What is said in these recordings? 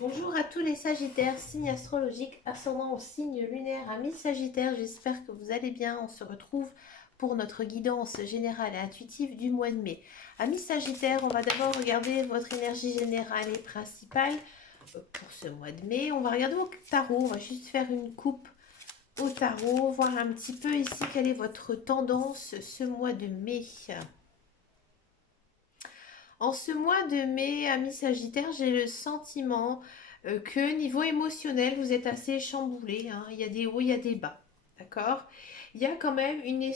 Bonjour à tous les Sagittaires, signe astrologique, ascendant au signe lunaire, amis Sagittaires, j'espère que vous allez bien. On se retrouve pour notre guidance générale et intuitive du mois de mai. Amis Sagittaires, on va d'abord regarder votre énergie générale et principale pour ce mois de mai. On va regarder au tarot, on va juste faire une coupe au tarot, voir un petit peu ici quelle est votre tendance ce mois de mai. En ce mois de mai, amis Sagittaire, j'ai le sentiment que niveau émotionnel, vous êtes assez chamboulé, hein. Il y a des hauts, il y a des bas. D'accord. Il y a quand même une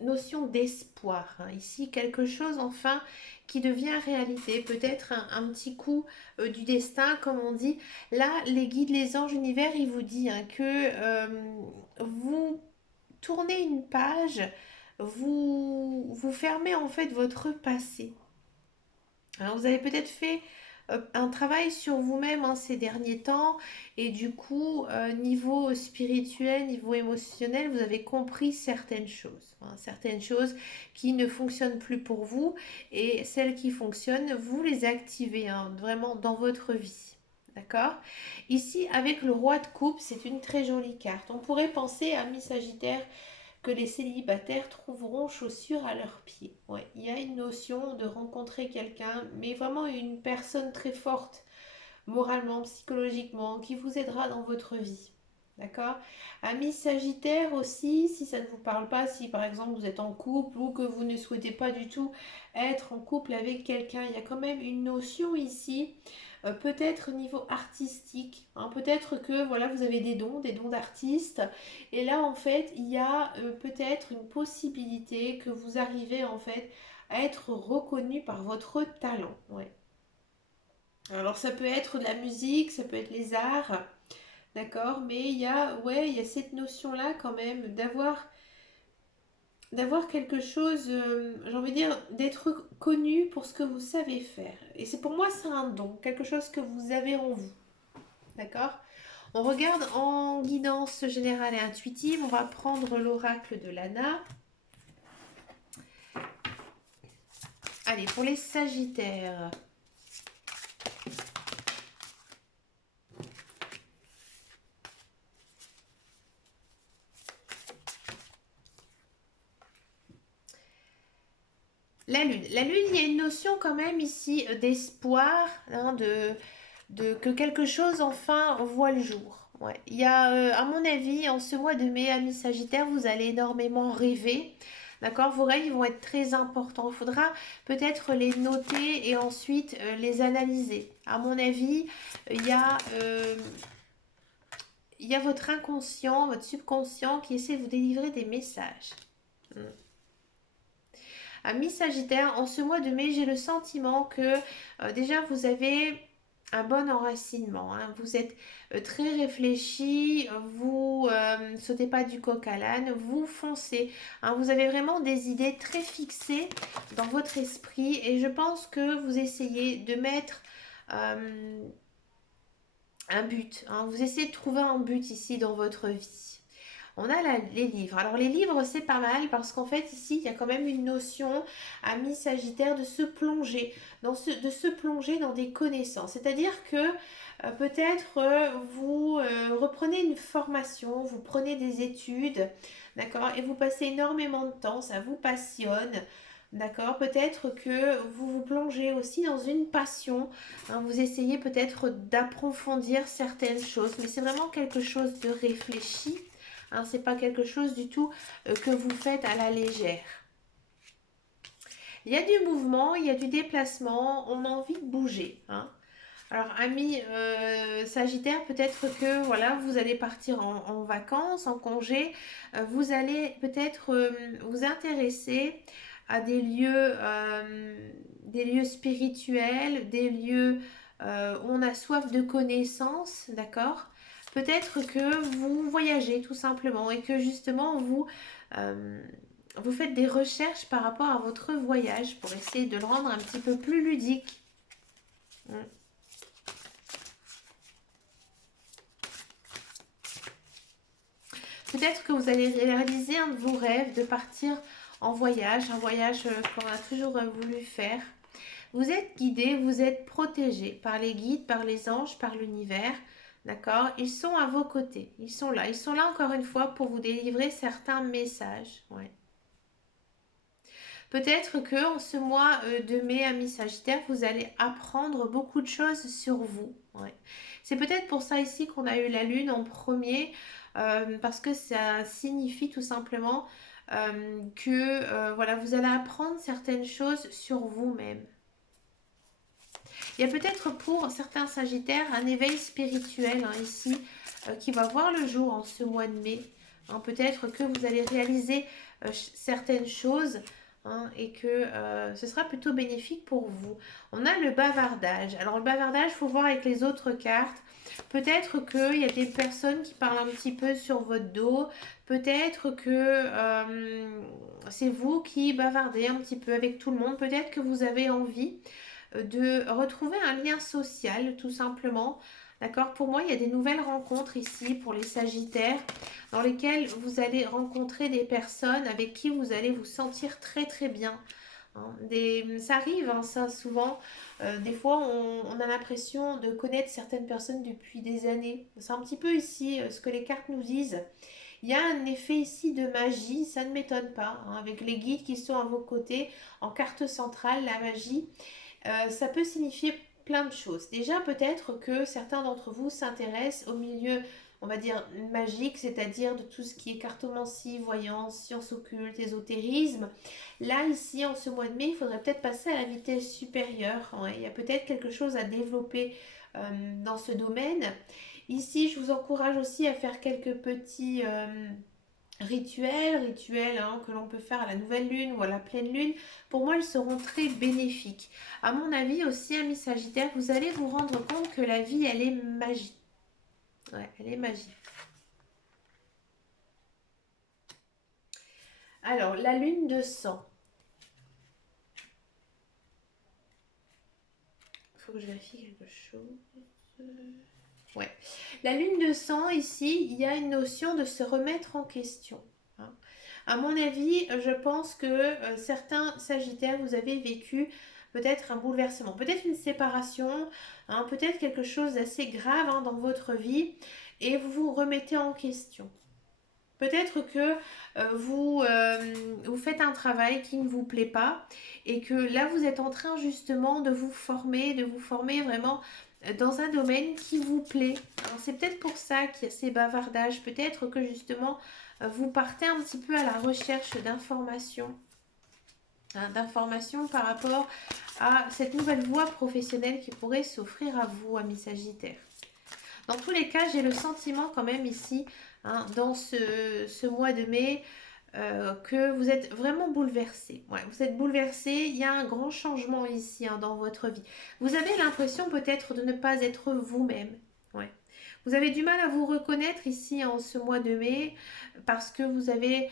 notion d'espoir, hein. Ici, quelque chose enfin qui devient réalité. Peut-être un petit coup du destin, comme on dit. Là, les guides, les anges, l'univers, il vous dit hein, que vous tournez une page, vous fermez en fait votre passé. Alors, vous avez peut-être fait un travail sur vous-même hein, ces derniers temps et du coup, niveau spirituel, niveau émotionnel, vous avez compris certaines choses, hein, certaines choses qui ne fonctionnent plus pour vous et celles qui fonctionnent, vous les activez hein, vraiment dans votre vie. D'accord. Ici, avec le roi de coupe, c'est une très jolie carte. On pourrait penser à Miss Sagittaire que les célibataires trouveront chaussures à leurs pieds. Ouais, il y a une notion de rencontrer quelqu'un, mais vraiment une personne très forte, moralement, psychologiquement, qui vous aidera dans votre vie. D'accord. Amis Sagittaire aussi, si ça ne vous parle pas, si par exemple vous êtes en couple ou que vous ne souhaitez pas du tout être en couple avec quelqu'un, il y a quand même une notion ici, peut-être au niveau artistique, hein, peut-être que voilà vous avez des dons d'artiste, et là en fait il y a peut-être une possibilité que vous arrivez en fait à être reconnu par votre talent. Ouais. Alors ça peut être de la musique, ça peut être les arts. D'accord, mais ouais, il y a cette notion-là quand même d'avoir quelque chose, j'ai envie de dire, d'être connu pour ce que vous savez faire. Et c'est pour moi, c'est un don, quelque chose que vous avez en vous. D'accord. On regarde en guidance générale et intuitive. On va prendre l'oracle de Lana. Allez, pour les Sagittaires. La lune. La lune, il y a une notion quand même ici d'espoir, hein, que quelque chose enfin voit le jour. Ouais. Il y a, à mon avis, en ce mois de mai, amis Sagittaire, vous allez énormément rêver. D'accord. Vos rêves vont être très importants. Il faudra peut-être les noter et ensuite les analyser. À mon avis, il y a, euh, il y a votre inconscient, votre subconscient qui essaie de vous délivrer des messages. Hmm. Amis Sagittaire, en ce mois de mai, j'ai le sentiment que déjà vous avez un bon enracinement, hein. Vous êtes très réfléchi, vous sautez pas du coq à l'âne, vous foncez, hein. Vous avez vraiment des idées très fixées dans votre esprit et je pense que vous essayez de mettre euh, un but, hein. Vous essayez de trouver un but ici dans votre vie. On a les livres. Alors les livres, c'est pas mal parce qu'en fait, ici, il y a quand même une notion, ami Sagittaire, de se plonger, de se plonger dans des connaissances. C'est-à-dire que peut-être vous reprenez une formation, vous prenez des études, d'accord, et vous passez énormément de temps, ça vous passionne. D'accord, peut-être que vous vous plongez aussi dans une passion, hein, vous essayez peut-être d'approfondir certaines choses, mais c'est vraiment quelque chose de réfléchi. Hein, c'est pas quelque chose du tout que vous faites à la légère. Il y a du mouvement, il y a du déplacement, on a envie de bouger. Hein. Alors, amis Sagittaire, peut-être que voilà, vous allez partir en vacances, en congé. Vous allez peut-être vous intéresser à des lieux spirituels, des lieux où on a soif de connaissances, d'accord? Peut-être que vous voyagez tout simplement et que justement euh, vous faites des recherches par rapport à votre voyage pour essayer de le rendre un petit peu plus ludique. Mm. Peut-être que vous allez réaliser un de vos rêves de partir en voyage, un voyage qu'on a toujours voulu faire. Vous êtes guidé, vous êtes protégé par les guides, par les anges, par l'univers. D'accord? Ils sont à vos côtés. Ils sont là. Ils sont là encore une fois pour vous délivrer certains messages. Ouais. Peut-être que en ce mois de mai à mi-Sagittaire, vous allez apprendre beaucoup de choses sur vous. Ouais. C'est peut-être pour ça ici qu'on a eu la lune en premier, parce que ça signifie tout simplement que voilà, vous allez apprendre certaines choses sur vous-même. Il y a peut-être pour certains Sagittaires un éveil spirituel hein, ici qui va voir le jour en ce mois de mai. Hein, peut-être que vous allez réaliser certaines choses hein, et que ce sera plutôt bénéfique pour vous. On a le bavardage. Alors le bavardage, il faut voir avec les autres cartes. Peut-être qu'il y a des personnes qui parlent un petit peu sur votre dos. Peut-être que c'est vous qui bavardez un petit peu avec tout le monde. Peut-être que vous avez envie de retrouver un lien social tout simplement. D'accord? Pour moi, il y a des nouvelles rencontres ici pour les Sagittaires dans lesquelles vous allez rencontrer des personnes avec qui vous allez vous sentir très très bien. Hein. Ça arrive, hein, ça souvent. Des fois, on a l'impression de connaître certaines personnes depuis des années. C'est un petit peu ici ce que les cartes nous disent. Il y a un effet ici de magie, ça ne m'étonne pas, hein, avec les guides qui sont à vos côtés en carte centrale, la magie. Ça peut signifier plein de choses. Déjà, peut-être que certains d'entre vous s'intéressent au milieu, on va dire, magique, c'est-à-dire de tout ce qui est cartomancie, voyance, sciences occultes, ésotérisme. Là, ici, en ce mois de mai, il faudrait peut-être passer à la vitesse supérieure. Ouais, il y a peut-être quelque chose à développer dans ce domaine. Ici, je vous encourage aussi à faire quelques petits rituels hein, que l'on peut faire à la nouvelle lune ou à la pleine lune, pour moi, ils seront très bénéfiques. À mon avis aussi, amis Sagittaire, vous allez vous rendre compte que la vie, elle est magie. Ouais, elle est magie. Alors, la lune de sang. Il faut que je vérifie quelque chose. Ouais. La lune de sang, ici, il y a une notion de se remettre en question. Hein. À mon avis, je pense que certains Sagittaires, vous avez vécu peut-être un bouleversement, peut-être une séparation, hein, peut-être quelque chose d'assez grave hein, dans votre vie et vous vous remettez en question. Peut-être que vous faites un travail qui ne vous plaît pas et que là vous êtes en train justement de vous former vraiment dans un domaine qui vous plaît. Alors c'est peut-être pour ça qu'il y a ces bavardages. Peut-être que justement vous partez un petit peu à la recherche d'informations. Hein, d'informations par rapport à cette nouvelle voie professionnelle qui pourrait s'offrir à vous, amis Sagittaires. Dans tous les cas, j'ai le sentiment quand même ici, hein, dans ce mois de mai, que vous êtes vraiment bouleversé. Ouais, vous êtes bouleversé, il y a un grand changement ici hein, dans votre vie. Vous avez l'impression peut-être de ne pas être vous-même. Ouais. Vous avez du mal à vous reconnaître ici en ce mois de mai parce que vous avez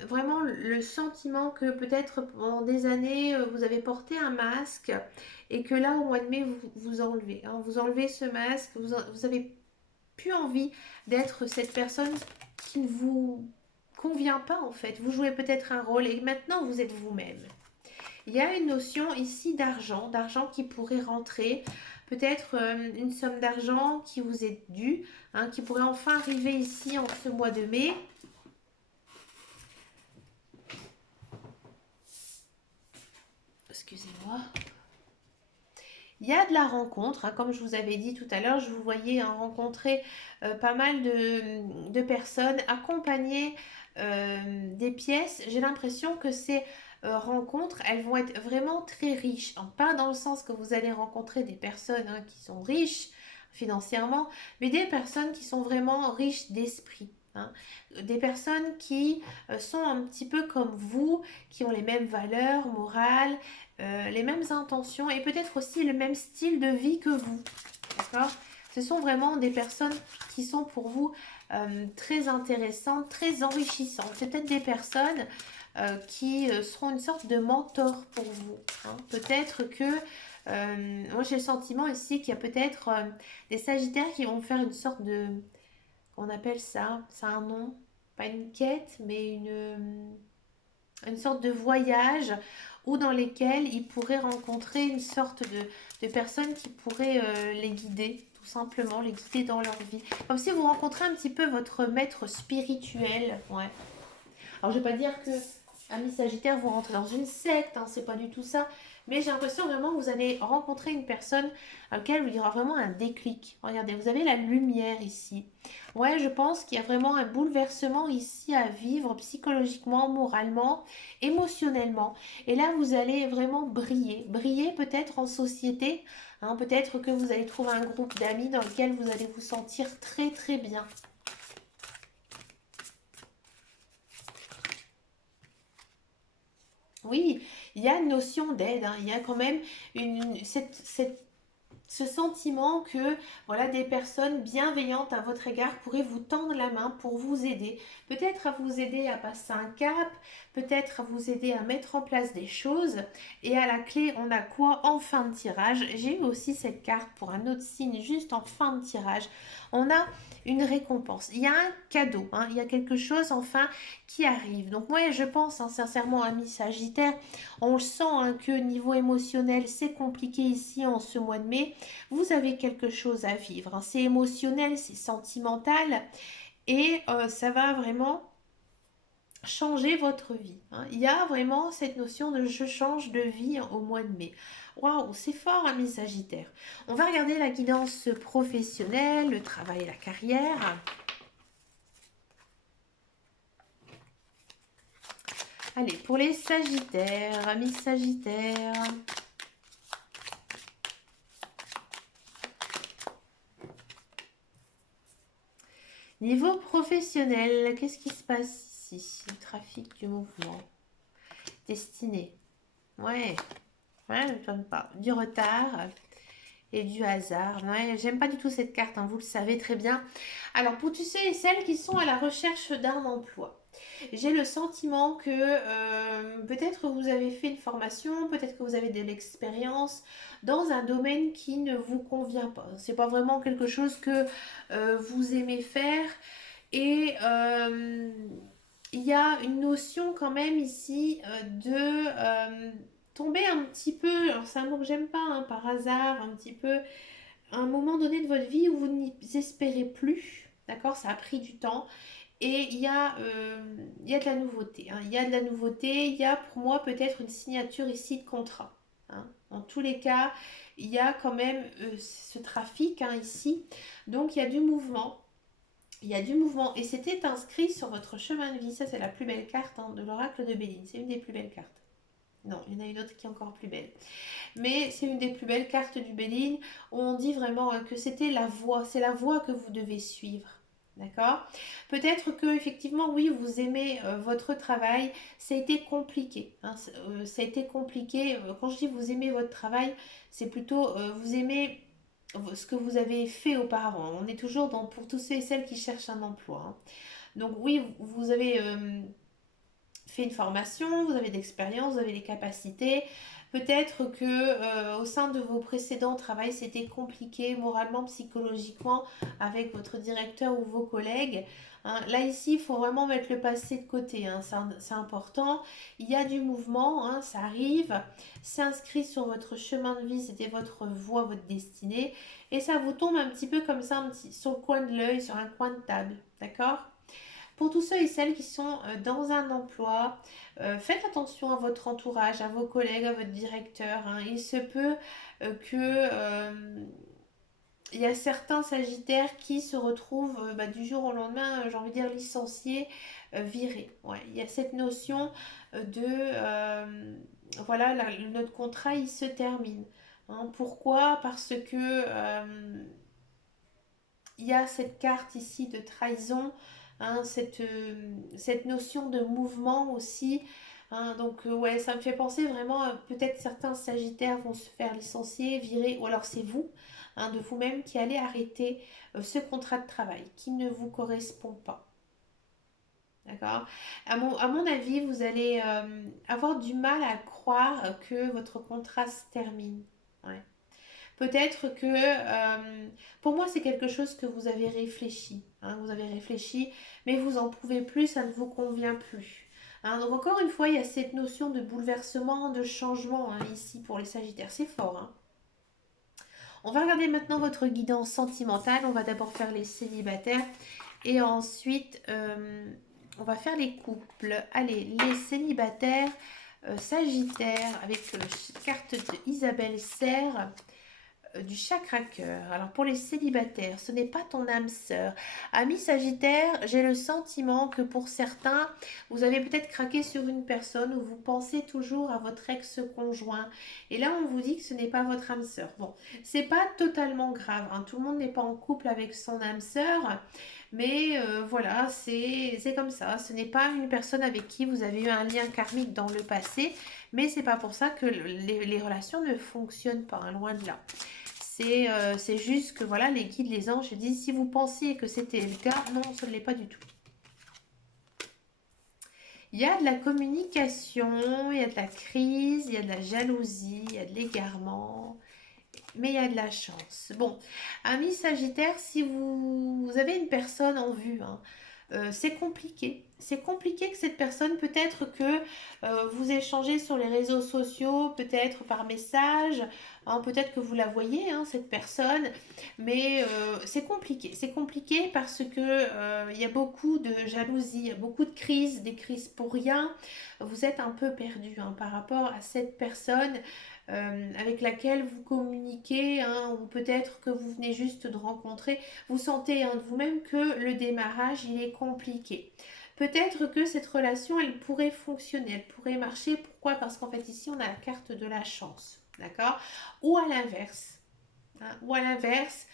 vraiment le sentiment que peut-être pendant des années vous avez porté un masque et que là au mois de mai vous enlevez. Hein, vous enlevez ce masque, vous avez plus envie d'être cette personne qui ne vous convient pas en fait. Vous jouez peut-être un rôle et maintenant vous êtes vous-même. Il y a une notion ici d'argent qui pourrait rentrer, peut-être une somme d'argent qui vous est due, hein, qui pourrait enfin arriver ici en ce mois de mai. Excusez-moi. Il y a de la rencontre, hein, comme je vous avais dit tout à l'heure, je vous voyais hein, rencontrer pas mal de personnes, accompagner des pièces. J'ai l'impression que ces rencontres, elles vont être vraiment très riches. Hein, pas dans le sens que vous allez rencontrer des personnes hein, qui sont riches financièrement, mais des personnes qui sont vraiment riches d'esprit. Hein. Des personnes qui sont un petit peu comme vous, qui ont les mêmes valeurs morales, les mêmes intentions et peut-être aussi le même style de vie que vous. D'accord? Ce sont vraiment des personnes qui sont pour vous très intéressantes, très enrichissantes. C'est peut-être des personnes qui seront une sorte de mentor pour vous. Hein. Peut-être que, moi j'ai le sentiment ici qu'il y a peut-être des Sagittaires qui vont faire une sorte de, on appelle ça, ça a un nom, pas une quête, mais une une sorte de voyage ou dans lesquels ils pourraient rencontrer une sorte de personnes qui pourraient les guider, tout simplement, les guider dans leur vie. Comme si vous rencontrez un petit peu votre maître spirituel. Ouais. Alors, je ne vais pas dire que, amis Sagittaire, vous rentrez dans une secte, hein, c'est pas du tout ça. Mais j'ai l'impression vraiment que vous allez rencontrer une personne à laquelle il y aura vraiment un déclic. Regardez, vous avez la lumière ici. Ouais, je pense qu'il y a vraiment un bouleversement ici à vivre psychologiquement, moralement, émotionnellement. Et là, vous allez vraiment briller. Briller peut-être en société. Hein, peut-être que vous allez trouver un groupe d'amis dans lequel vous allez vous sentir très très bien. Oui, il y a une notion d'aide, hein. Il y a quand même ce sentiment que voilà, des personnes bienveillantes à votre égard pourraient vous tendre la main pour vous aider. Peut-être à vous aider à passer un cap, peut-être à vous aider à mettre en place des choses. Et à la clé, on a quoi en fin de tirage? J'ai eu aussi cette carte pour un autre signe juste en fin de tirage. On a une récompense. Il y a un cadeau, hein. Il y a quelque chose enfin qui arrive. Donc moi, je pense hein, sincèrement, ami Sagittaire, on le sent hein, que niveau émotionnel, c'est compliqué ici en ce mois de mai. Vous avez quelque chose à vivre, hein. C'est émotionnel, c'est sentimental et ça va vraiment changer votre vie, hein. Il y a vraiment cette notion de je change de vie hein, au mois de mai. Waouh, c'est fort, ami Sagittaire. On va regarder la guidance professionnelle, le travail et la carrière. Allez, pour les Sagittaires, amis Sagittaires. Niveau professionnel, qu'est-ce qui se passe ici? Le trafic du mouvement. Destiné. Ouais. Ouais, je ne pas. Du retard et du hasard. Ouais, j'aime pas du tout cette carte, hein, vous le savez très bien. Alors, pour tous ceux et celles qui sont à la recherche d'un emploi, j'ai le sentiment que peut-être vous avez fait une formation, peut-être que vous avez de l'expérience dans un domaine qui ne vous convient pas. C'est pas vraiment quelque chose que vous aimez faire et il y a une notion quand même ici de tomber un petit peu, alors c'est un mot que j'aime pas, hein, par hasard, un petit peu, à un moment donné de votre vie où vous n'y espérez plus, d'accord, ça a pris du temps, et il y a de la nouveauté, hein. Il y a de la nouveauté, il y a pour moi peut-être une signature ici de contrat, hein. En tous les cas, il y a quand même ce trafic hein, ici, donc il y a du mouvement. Il y a du mouvement et c'était inscrit sur votre chemin de vie. Ça, c'est la plus belle carte hein, de l'oracle de Béline. C'est une des plus belles cartes. Non, il y en a une autre qui est encore plus belle. Mais c'est une des plus belles cartes du Béline où on dit vraiment que c'était la voie. C'est la voie que vous devez suivre. D'accord. Peut-être que effectivement, oui, vous aimez votre travail. Ça a été compliqué, hein, ça a été compliqué. Quand je dis vous aimez votre travail, c'est plutôt vous aimez ce que vous avez fait auparavant. On est toujours dans, pour tous ceux et celles qui cherchent un emploi, hein. Donc oui, vous avez fait une formation, vous avez d'expérience, vous avez les capacités. Peut-être que au sein de vos précédents travails, c'était compliqué moralement, psychologiquement avec votre directeur ou vos collègues, hein. Là, ici, il faut vraiment mettre le passé de côté, hein. C'est important. Il y a du mouvement, hein, ça arrive. C'est inscrit sur votre chemin de vie, c'était votre voie, votre destinée. Et ça vous tombe un petit peu comme ça, un petit, sur le coin de l'œil, sur un coin de table. D'accord? Pour tous ceux et celles qui sont dans un emploi, faites attention à votre entourage, à vos collègues, à votre directeur, hein. Il se peut que il y a certains sagittaires qui se retrouvent bah, du jour au lendemain, j'ai envie de dire licenciés, virés. Ouais, il y a cette notion voilà, notre contrat il se termine, hein. Pourquoi? Parce que il y a cette carte ici de trahison, hein, cette notion de mouvement aussi, hein. Donc ouais, ça me fait penser vraiment peut-être certains sagittaires vont se faire licencier, virer, ou alors c'est vous, hein, de vous-même qui allez arrêter ce contrat de travail qui ne vous correspond pas. D'accord? À mon avis, vous allez avoir du mal à croire que votre contrat se termine. Ouais. Peut-être que, pour moi, c'est quelque chose que vous avez réfléchi, hein, vous avez réfléchi, mais vous en pouvez plus, ça ne vous convient plus. Hein. Donc encore une fois, il y a cette notion de bouleversement, de changement, hein, ici pour les Sagittaires. C'est fort. Hein. On va regarder maintenant votre guidance sentimentale. On va d'abord faire les célibataires et ensuite on va faire les couples. Allez, les célibataires, Sagittaire avec carte de Isabelle Serre du chakra cœur. Alors pour les célibataires, ce n'est pas ton âme sœur. Ami Sagittaire, j'ai le sentiment que pour certains, vous avez peut-être craqué sur une personne ou vous pensez toujours à votre ex-conjoint. Et là, on vous dit que ce n'est pas votre âme sœur. Bon, c'est pas totalement grave. Hein. Tout le monde n'est pas en couple avec son âme sœur. Mais voilà, c'est comme ça. Ce n'est pas une personne avec qui vous avez eu un lien karmique dans le passé. Mais c'est pas pour ça que les relations ne fonctionnent pas, hein, loin de là. C'est juste que voilà, les guides, les anges disent, si vous pensiez que c'était le cas, non, ce ne l'est pas du tout. Il y a de la communication, il y a de la crise, il y a de la jalousie, il y a de l'égarement, mais il y a de la chance. Bon, amis Sagittaire, si vous avez une personne en vue, hein, c'est compliqué. C'est compliqué que cette personne, peut-être que vous échangez sur les réseaux sociaux, peut-être par message, hein, peut-être que vous la voyez, hein, cette personne, mais c'est compliqué. C'est compliqué parce que il y a beaucoup de jalousie, il y a beaucoup de crises, des crises pour rien. Vous êtes un peu perdu, hein, par rapport à cette personne avec laquelle vous communiquez, hein, ou peut-être que vous venez juste de rencontrer. Vous sentez, hein, de vous-même que le démarrage, il est compliqué. Peut-être que cette relation, elle pourrait fonctionner, elle pourrait marcher. Pourquoi? Parce qu'en fait, ici, on a la carte de la chance. D'accord? Ou à l'inverse. Hein, ou à l'inverse,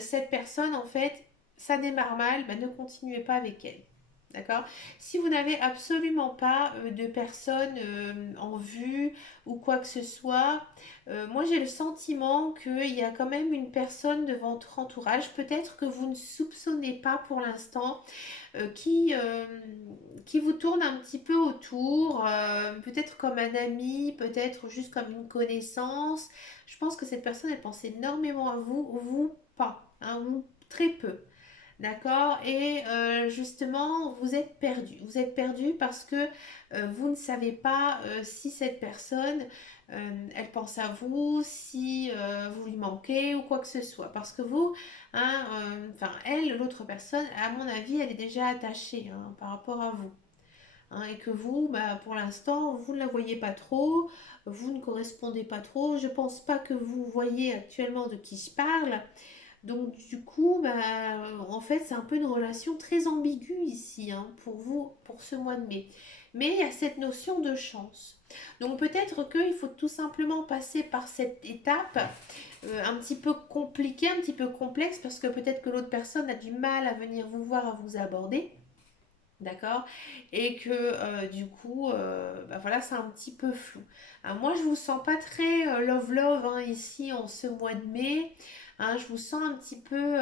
cette personne, en fait, ça démarre mal, ben, ne continuez pas avec elle. D'accord? Si vous n'avez absolument pas de personne en vue ou quoi que ce soit, moi j'ai le sentiment qu'il y a quand même une personne de votre entourage, peut-être que vous ne soupçonnez pas pour l'instant, qui vous tourne un petit peu autour, peut-être comme un ami, peut-être juste comme une connaissance. Je pense que cette personne, elle pense énormément à vous, vous pas, hein, vous très peu. D'accord? Et justement, vous êtes perdu. Vous êtes perdu parce que vous ne savez pas si cette personne, elle pense à vous, si vous lui manquez ou quoi que ce soit. Parce que vous, hein, enfin, elle, l'autre personne, à mon avis, elle est déjà attachée, hein, par rapport à vous. Hein, et que vous, bah, pour l'instant, vous ne la voyez pas trop, vous ne correspondez pas trop. Je pense pas que vous voyez actuellement de qui je parle. Donc du coup, bah, en fait, c'est un peu une relation très ambiguë ici, hein, pour vous, pour ce mois de mai. Mais il y a cette notion de chance. Donc peut-être qu'il faut tout simplement passer par cette étape un petit peu compliquée, un petit peu complexe, parce que peut-être que l'autre personne a du mal à venir vous voir, à vous aborder. D'accord? Et que du coup, bah voilà, c'est un petit peu flou. Alors, moi, je vous sens pas très love-love, hein, ici en ce mois de mai. Hein, je vous sens un petit peu,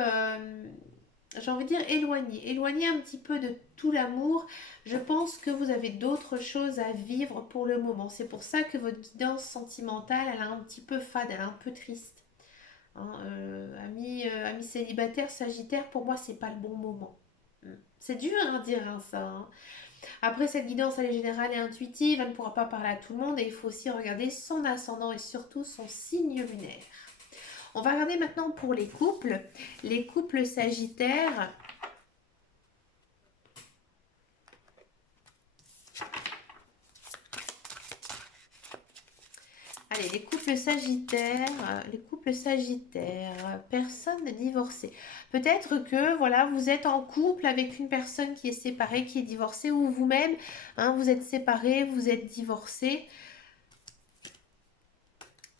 j'ai envie de dire éloigné. Éloigné un petit peu de tout l'amour. Je pense que vous avez d'autres choses à vivre pour le moment. C'est pour ça que votre guidance sentimentale, elle est un petit peu fade, elle est un peu triste. Hein, ami célibataire, sagittaire, pour moi, c'est pas le bon moment. C'est dur à dire, hein, ça. Hein. Après, cette guidance, elle est générale et intuitive, elle ne pourra pas parler à tout le monde et il faut aussi regarder son ascendant et surtout son signe lunaire. On va regarder maintenant pour les couples. Les couples sagittaires. Allez, les couples sagittaires, personne divorcée. Peut-être que voilà, vous êtes en couple avec une personne qui est séparée, qui est divorcée, ou vous-même, hein, vous êtes séparé, vous êtes divorcé.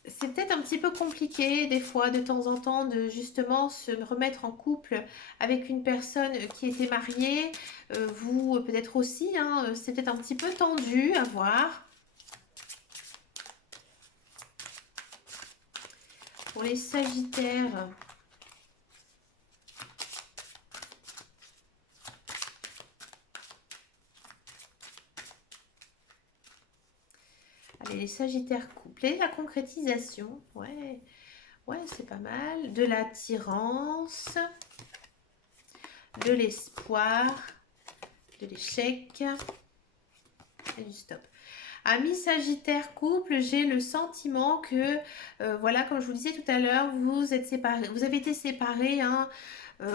C'est peut-être un petit peu compliqué des fois, de temps en temps, de justement se remettre en couple avec une personne qui était mariée. Vous, peut-être aussi, hein, c'est peut-être un petit peu tendu à voir. Pour les sagittaires, allez, les sagittaires couplés, la concrétisation, ouais, ouais, c'est pas mal. De l'attirance, de l'espoir, de l'échec. et du stop. Amis Sagittaire couple, j'ai le sentiment que, voilà, comme je vous disais tout à l'heure, vous êtes séparés, vous avez été séparés, hein,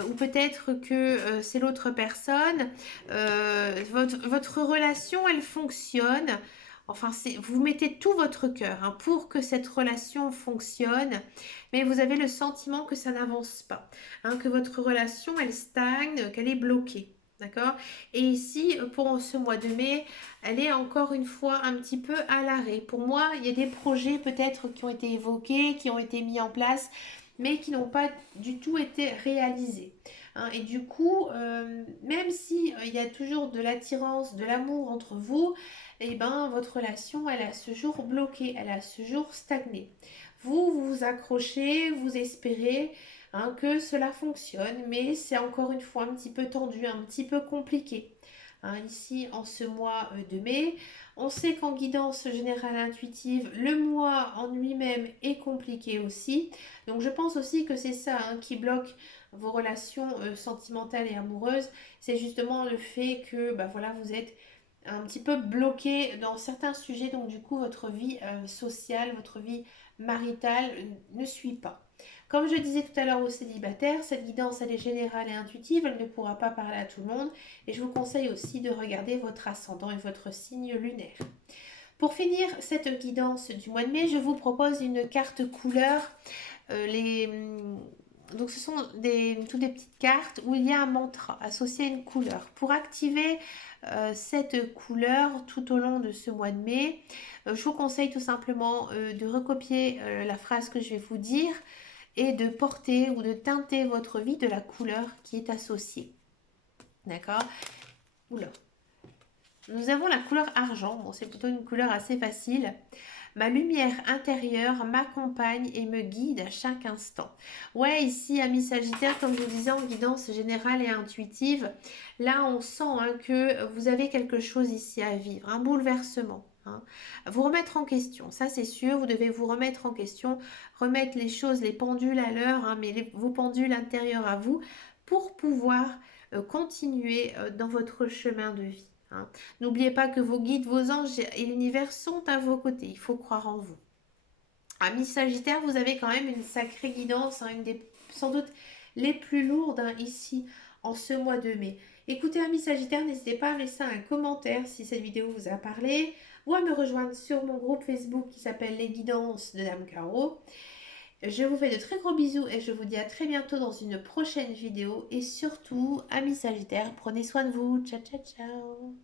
ou peut-être que c'est l'autre personne. Votre relation, elle fonctionne. Enfin, vous mettez tout votre cœur, hein, pour que cette relation fonctionne, mais vous avez le sentiment que ça n'avance pas, hein, que votre relation, elle stagne, qu'elle est bloquée. D'accord? Et ici, pour ce mois de mai, elle est encore une fois un petit peu à l'arrêt. Pour moi, il y a des projets peut-être qui ont été évoqués, qui ont été mis en place, mais qui n'ont pas du tout été réalisés, hein. Et du coup, même si il y a toujours de l'attirance, de l'amour entre vous, eh ben, votre relation, elle a ce jour bloqué, elle a ce jour stagné. Vous vous accrochez, vous espérez, hein, que cela fonctionne, mais c'est encore une fois un petit peu tendu, un petit peu compliqué, hein, ici en ce mois de mai. On sait qu'en guidance générale intuitive, le mois en lui-même est compliqué aussi. Donc je pense aussi que c'est ça, hein, qui bloque vos relations sentimentales et amoureuses. C'est justement le fait que bah, voilà, vous êtes un petit peu bloqué dans certains sujets. Donc du coup, votre vie sociale, votre vie maritale ne suit pas. Comme je disais tout à l'heure aux célibataires, cette guidance elle est générale et intuitive, elle ne pourra pas parler à tout le monde. Et je vous conseille aussi de regarder votre ascendant et votre signe lunaire. Pour finir cette guidance du mois de mai, je vous propose une carte couleur. Donc ce sont toutes des petites cartes où il y a un mantra associé à une couleur. Pour activer cette couleur tout au long de ce mois de mai, je vous conseille tout simplement de recopier la phrase que je vais vous dire et de porter ou de teinter votre vie de la couleur qui est associée. D'accord? Oula. Nous avons la couleur argent. Bon, c'est plutôt une couleur assez facile. Ma lumière intérieure m'accompagne et me guide à chaque instant. Ouais, ici, amis Sagittaire, comme je vous disais, en guidance générale et intuitive, là, on sent, hein, que vous avez quelque chose ici à vivre, un bouleversement, hein. Vous remettre en question, ça c'est sûr, vous devez vous remettre en question, remettre les choses, les pendules à l'heure, hein, mais vos pendules intérieures à vous, pour pouvoir continuer dans votre chemin de vie, hein. N'oubliez pas que vos guides, vos anges et l'univers sont à vos côtés. Il faut croire en vous. Amis Sagittaire, vous avez quand même une sacrée guidance, hein, une des sans doute les plus lourdes, hein, ici en ce mois de mai. Écoutez, amis Sagittaire, n'hésitez pas à laisser un commentaire si cette vidéo vous a parlé ou à me rejoindre sur mon groupe Facebook qui s'appelle Les Guidances de Dame Caro. Je vous fais de très gros bisous et je vous dis à très bientôt dans une prochaine vidéo. Et surtout, amis Sagittaire, prenez soin de vous. Ciao, ciao, ciao.